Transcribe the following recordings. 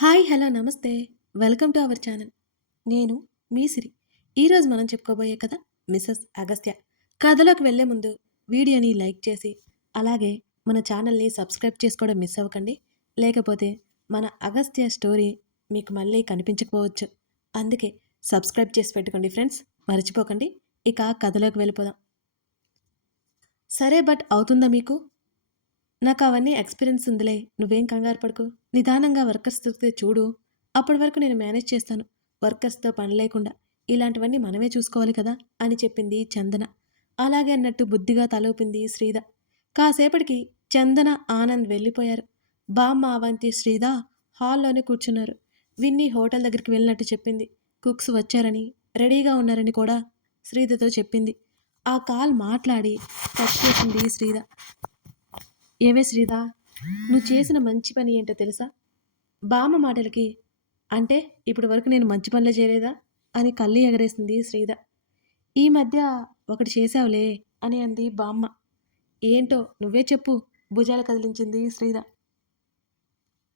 Hi! Hello! నమస్తే. Welcome to our channel. నేను మీ సిరి. ఈరోజు మనం చెప్పుకోబోయే కథ మిసెస్ అగస్త్య. కథలోకి వెళ్ళే ముందు వీడియోని లైక్ చేసి, అలాగే మన ఛానల్‌ని సబ్స్క్రైబ్ చేసుకోవడం మిస్ అవ్వకండి. లేకపోతే మన అగస్త్య స్టోరీ మీకు మళ్ళీ కనిపించకపోవచ్చు. అందుకే సబ్స్క్రైబ్ చేసి పెట్టుకోండి ఫ్రెండ్స్. మర్చిపోకండి. ఇక కథలోకి వెళ్ళిపోదాం. సరే బట్ అవుతుందా మీకు? నాకవన్నీ ఎక్స్‌పీరియన్స్ ఉందిలే. నువ్వేం కంగారు పడకు. నిదానంగా వర్కర్స్ దొరికితే చూడు. అప్పటి వరకు నేను మేనేజ్ చేస్తాను. వర్కర్స్‌తో పని లేకుండా. ఇలాంటివన్నీ మనమే చూసుకోవాలి కదా! అని చెప్పింది చందన. అలాగే అన్నట్టు బుద్ధిగా తలూపింది శ్రీద. కాసేపటికి చందన, ఆనంద్ వెళ్ళిపోయారు. బామ్మ, అవంతి, శ్రీద హాల్లోనే కూర్చున్నారు. విన్నీ హోటల్ దగ్గరికి వెళ్ళినట్టు చెప్పింది. కుక్స్ వచ్చారని, రెడీగా ఉన్నారని కూడా శ్రీదతో చెప్పింది. ఆ కాల్ మాట్లాడి కట్ చేసింది శ్రీద. ఏవే శ్రీదా, నువ్వు చేసిన మంచి పని ఏంటో తెలుసా? బామ్మ మాటలకి అంటే ఇప్పటి వరకు నేను మంచి పనులే చేయలేదా అని కళ్ళు ఎగరేసింది శ్రీద. ఈ మధ్య ఒకటి చేశావులే అని అంది బామ్మ. ఏంటో నువ్వే చెప్పు, భుజాలు కదిలించింది శ్రీద.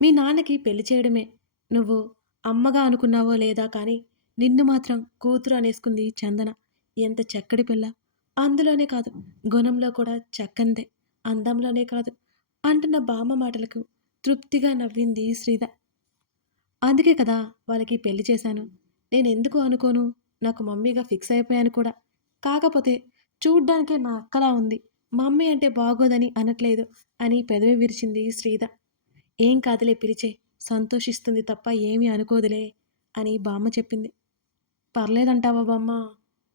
మీ నాన్నకి పెళ్లి చేయడమే. నువ్వు అమ్మగా అనుకున్నావో లేదా కానీ నిన్ను మాత్రం కూతురు అనేసుకుంది చందన. ఎంత చక్కటి పిల్ల. అందులోనే కాదు, గుణంలో కూడా చక్కనిదే. అందంలోనే కాదు అంటున్న బామ్మ మాటలకు తృప్తిగా నవ్వింది శ్రీద. అందుకే కదా వాళ్ళకి పెళ్లి చేశాను. నేనెందుకు అనుకోను, నాకు మమ్మీగా ఫిక్స్ అయిపోయాను కూడా. కాకపోతే చూడ్డానికే మా అక్కలా ఉంది. మమ్మీ అంటే బాగోదని అనట్లేదు అని పెదవి విరిచింది శ్రీద. ఏం కాదులే పిలిచే, సంతోషిస్తుంది తప్ప ఏమీ అనుకోదులే అని బామ్మ చెప్పింది. పర్లేదంటావా బామ్మ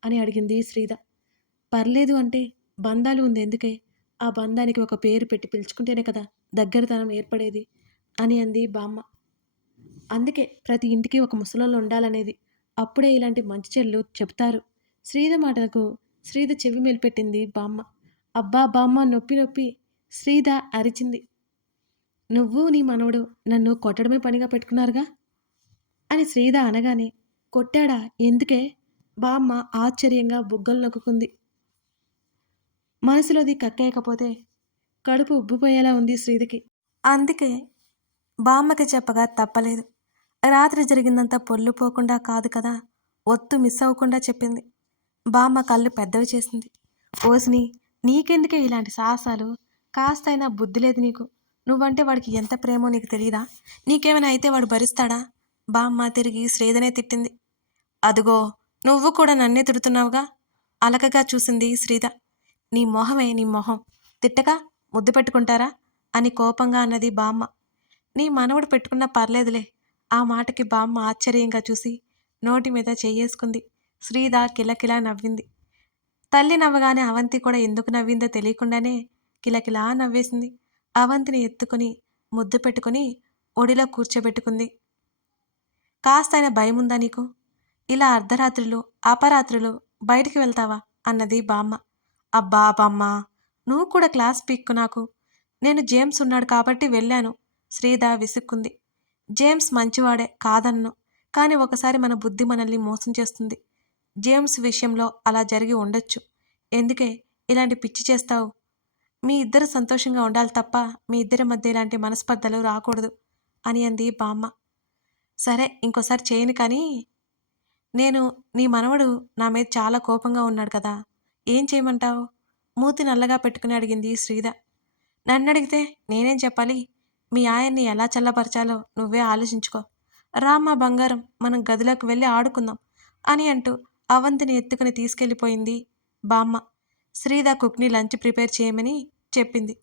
అని అడిగింది శ్రీద. పర్లేదు అంటే బంధాలు ఉందెందుకే? ఆ బంధానికి ఒక పేరు పెట్టి పిలుచుకుంటేనే కదా దగ్గరతనం ఏర్పడేది అని అంది బామ్మ. అందుకే ప్రతి ఇంటికి ఒక ముసలోళ్ళు ఉండాలనేది. అప్పుడే ఇలాంటి మంచి చెడులు చెప్తారు. శ్రీద మాటలకు శ్రీద చెవి మెలిపెట్టింది బామ్మ. అబ్బా బామ్మ నొప్పి నొప్పి శ్రీద అరిచింది. నువ్వు నీ మనవడు నన్ను కొట్టడమే పనిగా పెట్టుకున్నారుగా అని శ్రీద అనగానే, కొట్టాడా? ఎందుకే? బామ్మ ఆశ్చర్యంగా బుగ్గలు నొక్కుకుంది. మనసులోది కక్కేయకపోతే కడుపు ఉబ్బిపోయేలా ఉంది శ్రీదకి. అందుకే బామ్మకి చెప్పగా తప్పలేదు. రాత్రి జరిగిందంతా పొల్లుపోకుండా కాదు కదా, ఒత్తు మిస్ అవ్వకుండా చెప్పింది. బామ్మ కళ్ళు పెద్దవి చేసింది. ఓసిని, నీకెందుకే ఇలాంటి సాహసాలు? కాస్తైనా బుద్ధి లేదు నీకు. నువ్వంటే వాడికి ఎంత ప్రేమో నీకు తెలీదా? నీకేమైనా అయితే వాడు భరిస్తాడా? బామ్మ తిరిగి శ్రీదనే తిట్టింది. అదుగో, నువ్వు కూడా నన్నే తిడుతున్నావుగా అలకగా చూసింది శ్రీద. నీ మొహమే నీ మొహం. తిట్టక ముద్దు పెట్టుకుంటారా అని కోపంగా అన్నది బామ్మ. నీ మనవడు పెట్టుకున్నా పర్లేదులే. ఆ మాటకి బామ్మ ఆశ్చర్యంగా చూసి నోటి మీద చెయ్యేసుకుంది. శ్రీద కిలకిలా నవ్వింది. తల్లి నవ్వగానే అవంతి కూడా ఎందుకు నవ్విందో తెలియకుండానే కిలకిలా నవ్వేసింది. అవంతిని ఎత్తుకుని ముద్దు పెట్టుకుని ఒడిలో కూర్చోబెట్టుకుంది. కాస్తైనా భయముందా నీకు? ఇలా అర్ధరాత్రులు, అపరాత్రులు బయటికి వెళ్తావా అన్నది బామ్మ. అబ్బా బామ్మ, నువ్వు కూడా క్లాస్ పీక్కు నాకు. నేను జేమ్స్ ఉన్నాడు కాబట్టి వెళ్ళాను. శ్రీద విసుక్కుంది. జేమ్స్ మంచివాడే కాదన్ను. కానీ ఒకసారి మన బుద్ధి మనల్ని మోసం చేస్తుంది. జేమ్స్ విషయంలో అలా జరిగి ఉండొచ్చు. ఎందుకే ఇలాంటి పిచ్చి చేస్తావు? మీ ఇద్దరు సంతోషంగా ఉండాలి తప్ప మీ ఇద్దరి మధ్య ఇలాంటి మనస్పర్ధలు రాకూడదు అని అంది బామ్మ. సరే ఇంకోసారి చేయను కానీ, నేను నీ మనవడు నా మీద చాలా కోపంగా ఉన్నాడు కదా, ఏం చేయమంటావు? మూతి నల్లగా పెట్టుకుని అడిగింది శ్రీద. నన్నడిగితే నేనేం చెప్పాలి? మీ ఆయన్ని ఎలా చల్లబరచాలో నువ్వే ఆలోచించుకో. రామ్మా బంగారం, మనం గదిలోకి వెళ్ళి ఆడుకుందాం అని అంటూ అవంతిని ఎత్తుకుని తీసుకెళ్ళిపోయింది బామ్మ. శ్రీద కుక్ని లంచ్ ప్రిపేర్ చేయమని చెప్పింది.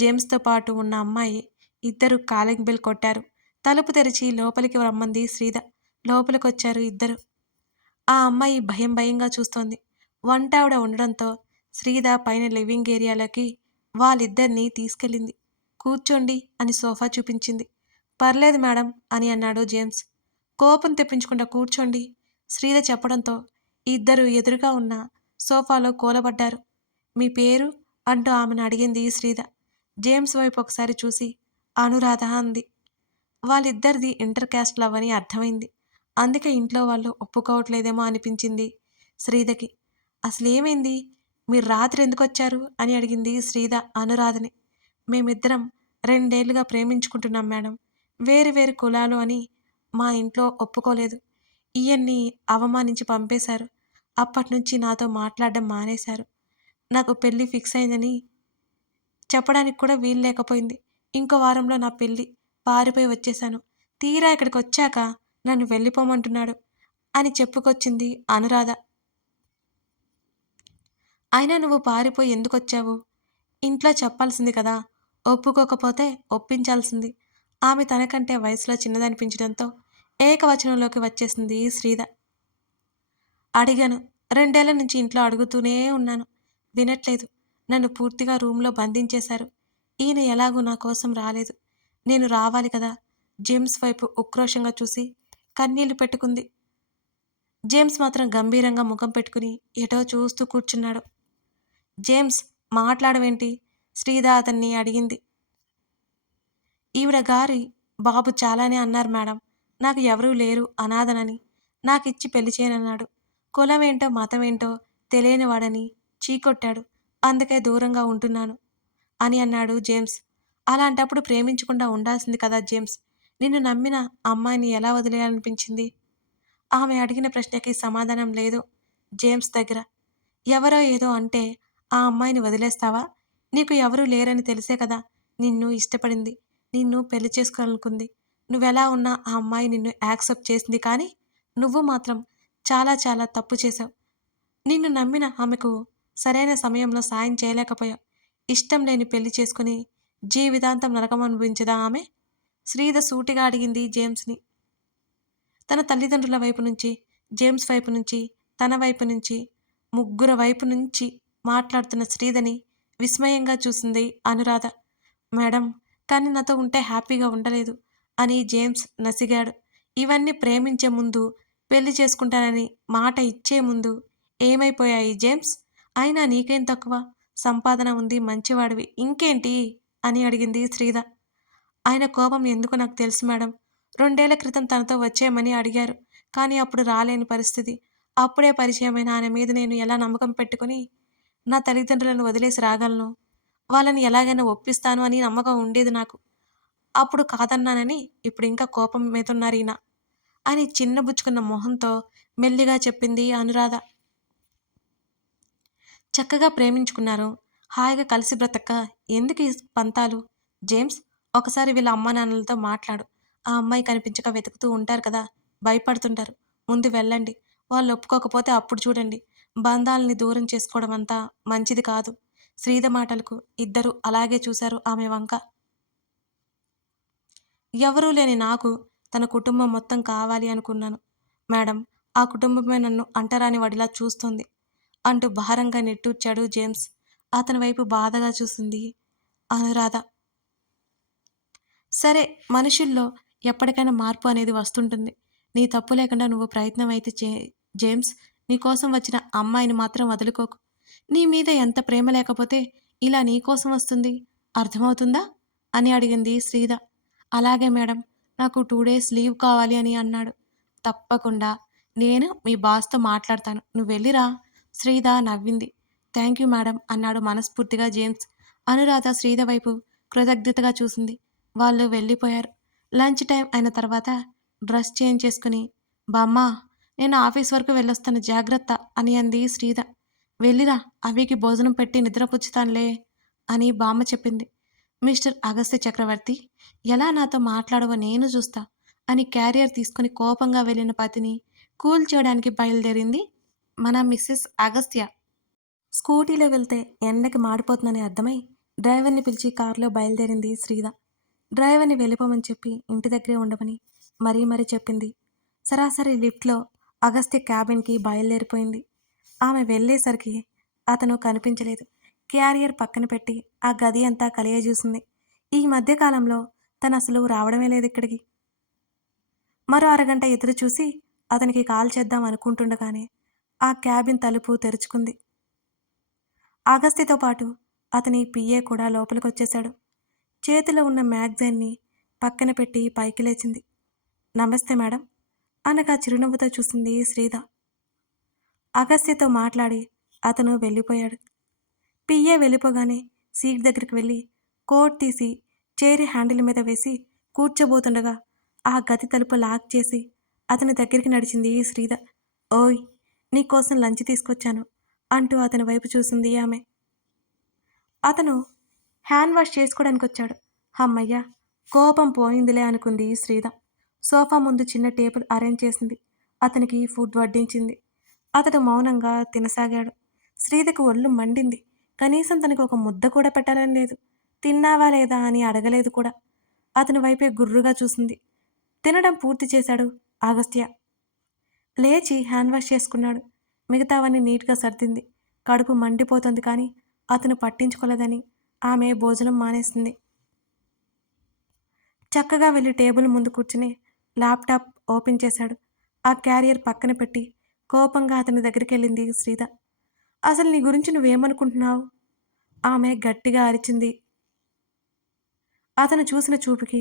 జేమ్స్తో పాటు ఉన్న అమ్మాయి ఇద్దరు కాలింగ్ బెల్ కొట్టారు. తలుపు తెరిచి లోపలికి రమ్మంది శ్రీద. లోపలికొచ్చారు ఇద్దరు. ఆ అమ్మాయి భయం భయంగా చూస్తోంది. వంటావిడ ఉండడంతో శ్రీద పైన లివింగ్ ఏరియాలోకి వాళ్ళిద్దరినీ తీసుకెళ్ళింది. కూర్చోండి అని సోఫా చూపించింది. పర్లేదు మేడం అని అన్నాడు జేమ్స్. కోపం తెప్పించకుండా కూర్చోండి శ్రీద చెప్పడంతో ఇద్దరు ఎదురుగా ఉన్న సోఫాలో కూలబడ్డారు. మీ పేరు అంటూ ఆమెను అడిగింది శ్రీద. జేమ్స్ వైపు ఒకసారి చూసి అనురాధ అంది. వాళ్ళిద్దరిది ఇంటర్ క్యాస్ట్ లవ్ అని అర్థమైంది. అందుకే ఇంట్లో వాళ్ళు ఒప్పుకోవట్లేదేమో అనిపించింది శ్రీదకి. అసలేమైంది? మీరు రాత్రి ఎందుకొచ్చారు అని అడిగింది శ్రీద అనురాధని. మేమిద్దరం 2 ఏళ్లుగా ప్రేమించుకుంటున్నాం మేడం. వేరు వేరు కులాలు అని మా ఇంట్లో ఒప్పుకోలేదు. ఇయన్ని అవమానించి పంపేశారు. అప్పటినుంచి నాతో మాట్లాడడం మానేశారు. నాకు పెళ్లి ఫిక్స్ అయిందని చెప్పడానికి కూడా వీలు లేకపోయింది. ఇంకో వారంలో నా పెళ్లి. పారిపోయి వచ్చేశాను. తీరా ఇక్కడికొచ్చాక నన్ను వెళ్ళిపోమంటున్నాడు అని చెప్పుకొచ్చింది అనురాధ. అయినా నువ్వు పారిపోయి ఎందుకొచ్చావు? ఇంట్లో చెప్పాల్సింది కదా! ఒప్పుకోకపోతే ఒప్పించాల్సింది. ఆమె తనకంటే వయసులో చిన్నదనిపించడంతో ఏకవచనంలోకి వచ్చేసింది శ్రీధ. అడిగాను. 2 ఏళ్ల నుంచి ఇంట్లో అడుగుతూనే ఉన్నాను. వినట్లేదు. నన్ను పూర్తిగా రూమ్‌లో బంధించేశారు. ఈయన ఎలాగూ నా కోసం రాలేదు. నేను రావాలి కదా! జేమ్స్ వైపు ఉక్రోషంగా చూసి కన్నీళ్లు పెట్టుకుంది. జేమ్స్ మాత్రం గంభీరంగా ముఖం పెట్టుకుని ఎటో చూస్తూ కూర్చున్నాడు. జేమ్స్ మాట్లాడవేంటి? శ్రీధ అతన్ని అడిగింది. ఈవిడ గారి బాబు చాలానే అన్నారు మేడం. నాకు ఎవరూ లేరు అనాథనని. నాకిచ్చి పెళ్లి చేయనన్నాడు. కులమేంటో మతమేంటో తెలియనివాడని చీకొట్టాడు. అందుకే దూరంగా ఉంటున్నాను అని అన్నాడు జేమ్స్. అలాంటప్పుడు ప్రేమించకుండా ఉండాల్సింది కదా జేమ్స్. నిన్ను నమ్మిన అమ్మాయిని ఎలా వదిలేయాలనిపించింది? ఆమె అడిగిన ప్రశ్నకి సమాధానం లేదు జేమ్స్ దగ్గర. ఎవరో ఏదో అంటే ఆ అమ్మాయిని వదిలేస్తావా? నీకు ఎవరూ లేరని తెలిసే కదా నిన్ను ఇష్టపడింది. నిన్ను పెళ్లి చేసుకోవాలనుకుంది. నువ్వెలా ఉన్నా ఆ అమ్మాయి నిన్ను యాక్సెప్ట్ చేసింది కానీ, నువ్వు మాత్రం చాలా చాలా తప్పు చేశావు. నిన్ను నమ్మిన ఆమెకు సరైన సమయంలో సాయం చేయలేకపోయావు. ఇష్టం లేని పెళ్లి చేసుకుని జీవితాంతం నరకం అనుభవించదా ఆమె? శ్రీధ సూటిగా అడిగింది జేమ్స్‌ని. తన తల్లిదండ్రుల వైపు నుంచి, జేమ్స్ వైపు నుంచి, తన వైపు నుంచి, ముగ్గుర వైపు నుంచి మాట్లాడుతున్న శ్రీధని విస్మయంగా చూసింది అనురాధ. మేడం, కానీ నాతో ఉంటే హ్యాపీగా ఉండలేదు అని జేమ్స్ నసిగాడు. ఇవన్నీ ప్రేమించే ముందు, పెళ్లి చేసుకుంటానని మాట ఇచ్చే ముందు ఏమైపోయాయి జేమ్స్? అయినా నీకేం తక్కువ? సంపాదన ఉంది, మంచివాడివి. ఇంకేంటి? అని అడిగింది శ్రీధ. ఆయన కోపం ఎందుకో నాకు తెలుసు మేడం. 2 ఏళ్ల క్రితం తనతో వచ్చేయమని అడిగారు. కానీ అప్పుడు రాలేని పరిస్థితి. అప్పుడే పరిచయమైన ఆయన మీద నేను ఎలా నమ్మకం పెట్టుకొని నా తల్లిదండ్రులను వదిలేసి రాగలను? వాళ్ళని ఎలాగైనా ఒప్పిస్తాను అని నమ్మకం ఉండేది నాకు. అప్పుడు కాదన్నానని ఇప్పుడింకా కోపం మీదున్నారీయన అని చిన్నబుచ్చుకున్న మొహంతో మెల్లిగా చెప్పింది అనురాధ. చక్కగా ప్రేమించుకున్నారు. హాయిగా కలిసి బ్రతక్క ఎందుకీ పంతాలు? జేమ్స్, ఒకసారి వీళ్ళ అమ్మానాన్నలతో మాట్లాడు. ఆ అమ్మాయి కనిపించక వెతుకుతూ ఉంటారు కదా! భయపడుతుంటారు. ముందు వెళ్ళండి. వాళ్ళు ఒప్పుకోకపోతే అప్పుడు చూడండి. బంధాల్ని దూరం చేసుకోవడం అంతా మంచిది కాదు. శ్రీధ మాటలకు ఇద్దరూ అలాగే చూశారు ఆమె వంక. ఎవరూ లేని నాకు తన కుటుంబం మొత్తం కావాలి అనుకున్నాను. మేడం, ఆ కుటుంబమే నన్ను అంటరాని వాడిలా చూస్తోంది అంటూ భారంగా నిట్టూర్చాడు జేమ్స్. అతని వైపు బాధగా చూసింది అనురాధ. సరే, మనుషుల్లో ఎప్పటికైనా మార్పు అనేది వస్తుంటుంది. నీ తప్పు లేకుండా నువ్వు ప్రయత్నం అయితే జేమ్స్, నీకోసం వచ్చిన అమ్మాయిని మాత్రం వదులుకోకు. నీ మీద ఎంత ప్రేమ లేకపోతే ఇలా నీకోసం వస్తుంది. అర్థమవుతుందా? అని అడిగింది శ్రీధ. అలాగే మేడం, నాకు 2 డేస్ లీవ్ కావాలి అని అన్నాడు. తప్పకుండా. నేను మీ బాస్‌తో మాట్లాడతాను. నువ్వెళ్ళిరా. శ్రీధ నవ్వింది. థ్యాంక్ యూ మేడం అన్నాడు మనస్ఫూర్తిగా జేమ్స్. అనురాధ శ్రీధ వైపు కృతజ్ఞతగా చూసింది. వాళ్ళు వెళ్ళిపోయారు. లంచ్ టైం అయిన తర్వాత డ్రెస్ చేంజ్ చేసుకుని, బామ్మా, నేను ఆఫీస్ వరకు వెళ్ళొస్తాను జాగ్రత్త అని అంది శ్రీధ. వెళ్ళిరా, అవికి భోజనం పెట్టి నిద్రపుచ్చుతానులే అని బామ్మ చెప్పింది. మిస్టర్ అగస్త్య చక్రవర్తి, ఎలా నాతో మాట్లాడవో నేను చూస్తా అని క్యారియర్ తీసుకుని కోపంగా వెళ్ళిన పతిని కూల్ చేయడానికి బయలుదేరింది మన మిస్సెస్ అగస్త్య. స్కూటీలో వెళ్తే ఎండకి మాడిపోతుందని అర్థమై డ్రైవర్ని పిలిచి కారులో బయలుదేరింది శ్రీధ. డ్రైవర్ని వెళ్ళిపోమని చెప్పి ఇంటి దగ్గరే ఉండమని మరీ మరీ చెప్పింది. సరాసరి లిఫ్ట్లో అగస్త్య క్యాబిన్కి బయలుదేరిపోయింది. ఆమె వెళ్ళేసరికి అతను కనిపించలేదు. క్యారియర్ పక్కన పెట్టి ఆ గది అంతా కలియజూసింది. ఈ మధ్యకాలంలో తను అసలు రావడమే లేదు ఇక్కడికి. మరో అరగంట ఎదురు చూసి అతనికి కాల్ చేద్దాం అనుకుంటుండగానే ఆ క్యాబిన్ తలుపు తెరుచుకుంది. అగస్త్యతో పాటు అతని పిఏ కూడా లోపలికొచ్చేశాడు. చేతిలో ఉన్న మ్యాగజైన్ని పక్కన పెట్టి పైకి లేచింది. నమస్తే మేడం అనగా చిరునవ్వుతో చూసింది శ్రీధ. అగస్త్యతో మాట్లాడి అతను వెళ్ళిపోయాడు. పిఏ వెళ్ళిపోగానే సీట్ దగ్గరికి వెళ్ళి కోట్ తీసి చైర్ హ్యాండిల్ మీద వేసి కూర్చోబోతుండగా ఆ గది తలుపు లాక్ చేసి అతని దగ్గరికి నడిచింది శ్రీధ. ఓయ్, నీకోసం లంచ్ తీసుకొచ్చాను అంటూ అతని వైపు చూసింది ఆమె. అతను హ్యాండ్ వాష్ చేసుకోవడానికొచ్చాడు. హమ్మయ్య! కోపం పోయిందిలే అనుకుంది శ్రీధ. సోఫా ముందు చిన్న టేబుల్ అరేంజ్ చేసింది. అతనికి ఫుడ్ వడ్డించింది. అతడు మౌనంగా తినసాగాడు. శ్రీధకు ఒళ్ళు మండింది. కనీసం తనకి ఒక ముద్ద కూడా పెట్టాలని లేదు. తిన్నావా లేదా అని అడగలేదు కూడా. అతని వైపే గుర్రుగా చూసింది. తినడం పూర్తి చేశాడు అగస్త్య. లేచి హ్యాండ్ వాష్ చేసుకున్నాడు. మిగతావన్నీ నీట్‌గా సర్దింది. కడుపు మండిపోతుంది కానీ అతను పట్టించుకోలేదని ఆమె భోజనం మానేసింది. చక్కగా వెళ్ళి టేబుల్ ముందు కూర్చుని ల్యాప్‌టాప్ ఓపెన్ చేశాడు. ఆ క్యారియర్ పక్కన పెట్టి కోపంగా అతని దగ్గరికెళ్ళింది శ్రీధ. అసలు నీ గురించి నువ్వేమనుకుంటున్నావు? ఆమె గట్టిగా అరిచింది. అతను చూసిన చూపుకి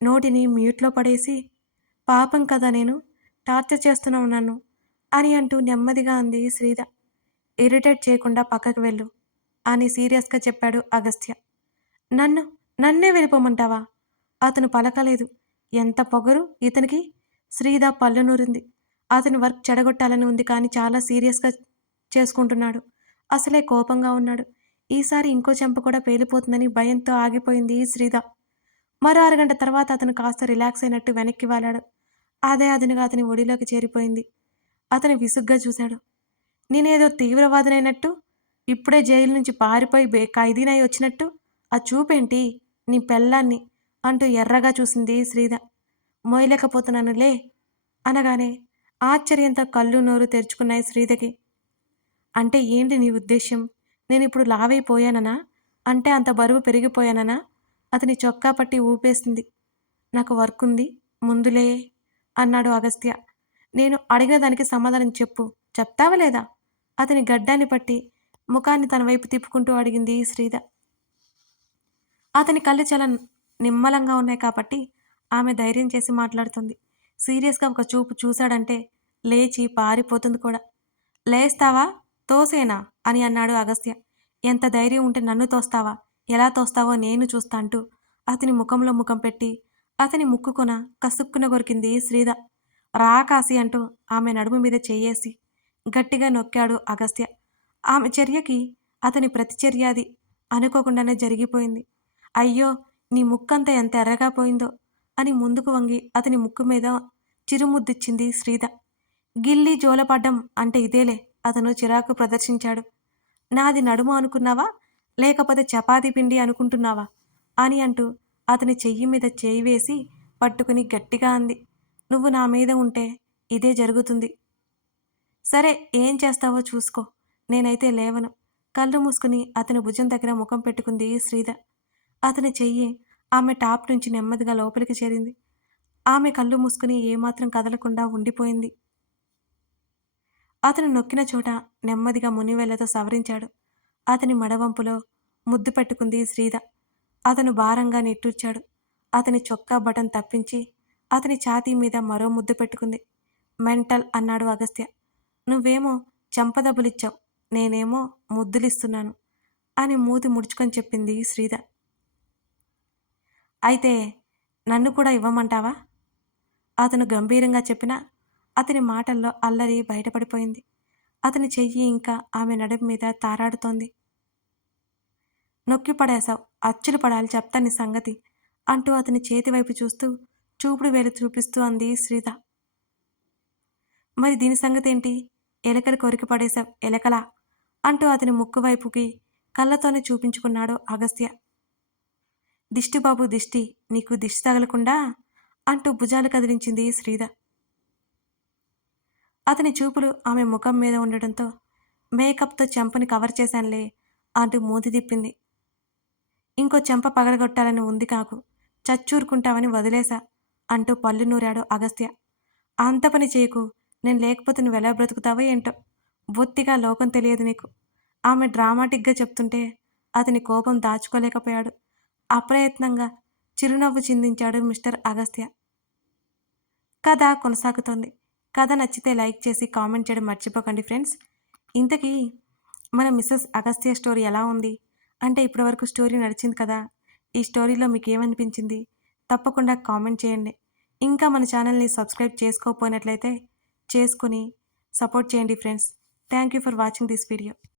నోటిని మ్యూట్లో పడేసి, పాపం కదా నేను, టార్చర్ చేస్తున్నావు నన్ను అని అంటూ నెమ్మదిగా అంది శ్రీధ. ఇరిటేట్ చేయకుండా పక్కకు వెళ్ళు అని సీరియస్‌గా చెప్పాడు అగస్త్య. నన్ను నన్నే వెళ్ళిపోమంటావా? అతను పలకలేదు. ఎంత పొగరు ఇతనికి! శ్రీధ పళ్ళు నూరింది. అతని వర్క్ చెడగొట్టాలని ఉంది కానీ చాలా సీరియస్‌గా చేసుకుంటున్నాడు. అసలే కోపంగా ఉన్నాడు. ఈసారి ఇంకో చెంప కూడా పేలిపోతుందని భయంతో ఆగిపోయింది శ్రీధ. మరో అరగంట తర్వాత అతను కాస్త రిలాక్స్ అయినట్టు వెనక్కి వాలాడు. అదే అదునుగా అతని ఒడిలోకి చేరిపోయింది. అతను విసుగ్గా చూశాడు. నేనేదో తీవ్రవాదినైనట్టు, ఇప్పుడే జైలు నుంచి పారిపోయి ఖైదీనై వచ్చినట్టు, ఆ చూపేంటి? నీ పెళ్ళాన్ని అంటూ ఎర్రగా చూసింది శ్రీధ. మోయలేకపోతున్నానులే అనగానే ఆశ్చర్యంతో కళ్ళు నోరు తెరుచుకున్నాయి శ్రీధకి. అంటే ఏంటి నీ ఉద్దేశ్యం? నేనిప్పుడు లావైపోయాననా? అంటే అంత బరువు పెరిగిపోయాననా? అతని చొక్కా పట్టి ఊపేసింది. నాకు వర్కుంది, ముందులే అన్నాడు అగస్త్య. నేను అడిగిన దానికి సమాధానం చెప్పు. చెప్తావా లేదా? అతని గడ్డాన్ని పట్టి ముఖాన్ని తన వైపు తిప్పుకుంటూ అడిగింది శ్రీధ. అతని కళ్ళు చాలా నిమ్మలంగా ఉన్నాయి కాబట్టి ఆమె ధైర్యం చేసి మాట్లాడుతుంది. సీరియస్‌గా ఒక చూపు చూశాడంటే లేచి పారిపోతుంది కూడా. లేస్తావా? తోసేనా? అని అన్నాడు అగస్త్య. ఎంత ధైర్యం ఉంటే నన్ను తోస్తావా? ఎలా తోస్తావో నేను చూస్తా అంటూ అతని ముఖంలో ముఖం పెట్టి అతని ముక్కుకొన కసుక్కున కొరికింది శ్రీధ. రా కాశీ అంటూ ఆమె నడుము మీద చెయ్యేసి గట్టిగా నొక్కాడు అగస్త్య. ఆమె చర్యకి అతని ప్రతిచర్య అది అనుకోకుండానే జరిగిపోయింది. అయ్యో, నీ ముక్కంతా ఎంత ఎర్రగా పోయిందో అని ముందుకు వంగి అతని ముక్కు మీద చిరుముద్దిచ్చింది శ్రీధ. గిల్లి జోలపడ్డం అంటే ఇదేలే. అతను చిరాకు ప్రదర్శించాడు. నాది నడుము అనుకున్నావా? లేకపోతే చపాతీ పిండి అనుకుంటున్నావా? అని అంటూ అతని చెయ్యి మీద చేయి వేసి పట్టుకుని గట్టిగా అంది. నువ్వు నా మీద ఉంటే ఇదే జరుగుతుంది. సరే, ఏం చేస్తావో చూసుకో. నేనైతే లేవను. కళ్ళు మూసుకుని అతని భుజం దగ్గర ముఖం పెట్టుకుంది శ్రీధ. అతని చెయ్యి ఆమె టాప్ నుంచి నెమ్మదిగా లోపలికి చేరింది. ఆమె కళ్ళు మూసుకుని ఏమాత్రం కదలకుండా ఉండిపోయింది. అతను నొక్కిన చోట నెమ్మదిగా మునివేళ్లతో సవరించాడు. అతని మడవంపులో ముద్దు పెట్టుకుంది శ్రీధ. అతను భారంగా నిట్టూర్చాడు. అతని చొక్కా బటన్ తప్పించి అతని ఛాతీ మీద మరో ముద్దు పెట్టుకుంది. మెంటల్ అన్నాడు అగస్త్య. నువ్వేమో చెంపదెబ్బలిచ్చావు, నేనేమో ముద్దులిస్తున్నాను అని మూతి ముడుచుకొని చెప్పింది శ్రీధ. అయితే నన్ను కూడా ఇవ్వమంటావా? అతను గంభీరంగా చెప్పినా అతని మాటల్లో అల్లరి బయటపడిపోయింది. అతని చెయ్యి ఇంకా ఆమె నడుము మీద తారాడుతోంది. నొక్కి పడేశావు, అచ్చులు పడాలి చెప్తా నీ సంగతి అంటూ అతని చేతి వైపు చూస్తూ చూపుడు వేలు చూపిస్తూ అంది శ్రీధ. మరి దీని సంగతేంటి? ఎలకలు కొరికి పడేశావు ఎలకలా అంటూ అతని ముక్కు వైపుకి కళ్ళతోనే చూపించుకున్నాడు అగస్త్య. దిష్టిబాబు దిష్టి, నీకు దిష్టి తగలకుండా అంటూ భుజాలు కదిలించింది శ్రీధ. అతని చూపులు ఆమె ముఖం మీద ఉండడంతో మేకప్తో చెంపని కవర్ చేశానులే అంటూ మూతి తిప్పింది. ఇంకో చెంప పగలగొట్టాలని ఉంది కాకు, చచ్చూరుకుంటావని వదిలేశా అంటూ పళ్ళు నూరాడు అగస్త్య. అంత పని చేయకు, నేను లేకపోతే నువ్వెలా బ్రతుకుతావో ఏంటో, బొత్తిగా లోకం తెలియదు నీకు. ఆమె డ్రామాటిక్గా చెప్తుంటే అతని కోపం దాచుకోలేకపోయాడు. అప్రయత్నంగా చిరునవ్వు చిందించాడు మిస్టర్ అగస్త్య. కథ కొనసాగుతోంది. కథ నచ్చితే లైక్ చేసి కామెంట్ చేయడం మర్చిపోకండి ఫ్రెండ్స్. ఇంతకీ మన మిసెస్ అగస్త్య స్టోరీ ఎలా ఉంది? అంటే ఇప్పటివరకు స్టోరీ నడిచింది కదా! ఈ స్టోరీలో మీకేమనిపించింది? తప్పకుండా కామెంట్ చేయండి. ఇంకా మన ఛానల్‌ని సబ్స్క్రైబ్ చేసుకోకపోయినట్లయితే చేసుకొని సపోర్ట్ చేయండి friends. Thank you for watching this video.